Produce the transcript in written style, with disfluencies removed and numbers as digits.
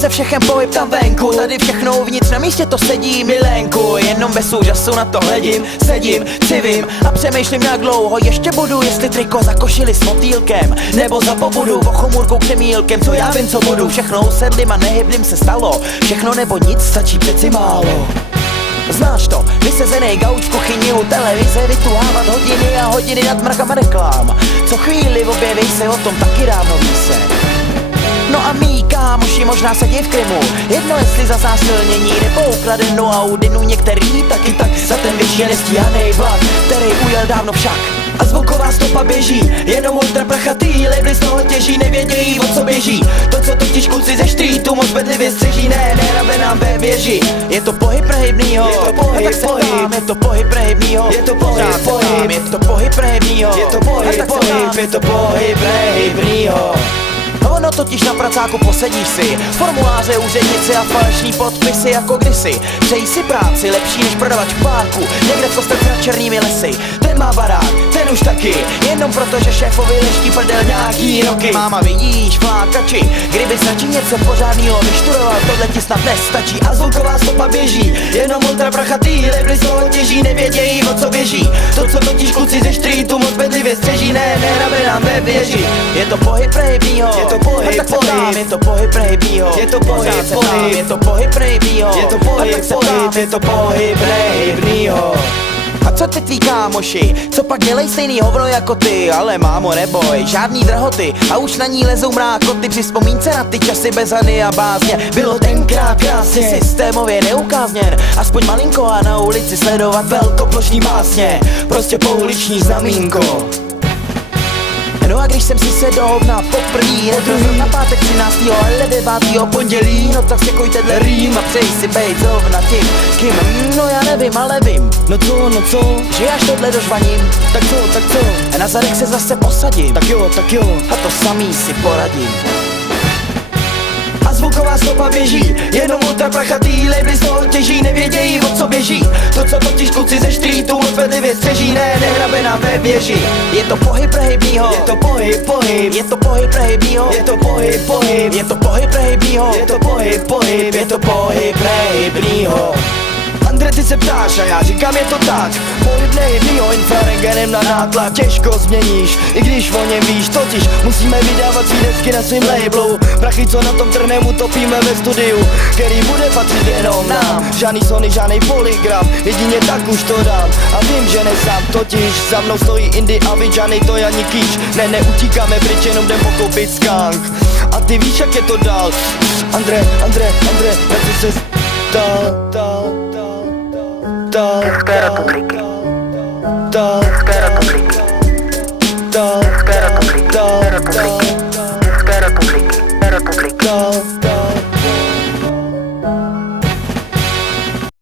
se všechem pohyb tam venku. Tady všechno uvnitř na místě to sedí, milenku. Jenom bez úžasu na to hledím, sedím, civím a přemýšlím, jak dlouho ještě budu. Jestli triko za košili s motýlkem, nebo za pobudu vochomůrkou křemílkem. Co já vím, co budu, všechno usedlým a nehyblým se stalo. Všechno nebo nic, stačí přeci málo. Znáš to, vysezenej gauč v kuchyni u televize, vytuhávat hodiny a hodiny nad mrkama reklám. Co chvíli objeví se, o tom taky dávno ví se. No a mý kámoši možná sedí v Krymu, jedno jestli za zásilnění nebo ukradenou Audinu. Některý taky tak za ten věčně nestíhanej vlak, který ujel dávno však. A zvuková stopa běží, jenom ultra prachatý labely z toho těží, nevědějí, o co běží. To, co totiž kluci ze streetu moc bedlivě střeží, nehrabe nám ve věži. Je to pohyb prehybnýho, je to pohyb, pohyb, je to pohyb prehybnýho, je to pohyb, pohyb, je to pohyb prehybnýho, je to pohyb, pohyb, je to pohyb prehybnýho. Ono totiž na pracáku posedíš si, formuláře, úřednice a falešný podpisy jako kdysi. Přeji si práci lepší než prodavač v párku, někde v kostce nad černými lesy. Ten má barák, ten už taky, jenom proto, že šéfovi leští prdel nějaký roky. Máma vidíš, flákači, kdyby stačí něco pořádnýho vyštudoval, tohle ti snad nestačí. A zvuková stopa běží, jenom ultra prachatý labely z toho těží, nevědějí, o co běží. To, co totiž kluci ze streetu moc bedlivě střeží, nehrabe nám ve věži. Je to pohyb prehybnýho, je to pohyb, pohyb, je to pohyb prehybnýho, je to pohyb, pohyb, je to pohyb prehybnýho, je to pohyb, pohyb, je to pohyb prehybnýho. A co ty tví kámoši, co pak dělej stejný hovno jako ty, ale mámo neboj, žádný drhoty a už na ní lezou mrákoty. Při vzpomínce na ty časy bez hany a bázně, bylo tenkrát krásně, systémově neukázněn, aspoň malinko a na ulici sledovat velkoplošní básně, prostě pouliční znamínko. No a když jsem si se do hovna poprvý nedozor na pátek 13. ale 9. pondělí, no tak sekoj tenhle rým a přeji si bejt zrovna tím, kým, no já nevím, ale vím. No co, že až tohle dožvaním, tak co, a na zadek se zase posadím, tak jo, a to samý si poradím. A zvuková stopa běží, jenom ultra prachatý labely z toho těží, nevědějí, o co běží. To, co totiž kluci ze streetu moc bedlivě střeží, nehrabe nám ve věži. Je to pohyb prehybnýho, je to pohyb, pohyb, je to pohyb prehybnýho, je to pohyb, pohyb, je to pohyb prehybnýho, je to pohyb, pohyb, je to pohyb prehybnýho. Andre, ty se ptáš a já říkám, je to tak. Pohyb nehybnýho infrarengenem na nátlak těžko změníš, i když o něm víš, totiž musíme vydávat svý desky na svým labelu. Prachy, co na tom trnem utopíme ve studiu, který bude patřit jenom nám. Žádný sony, žádnej polygraf, jedině tak už to dám. A vím, že ne sám, totiž za mnou stojí Indy a Vidžany, to ani kýč. Neutíkáme pryč, jenom jdem pokoupit skunk. A ty víš, jak je to dál. Andre, na co se stal. České republiky. České republiky. České republiky. České republiky. České republiky.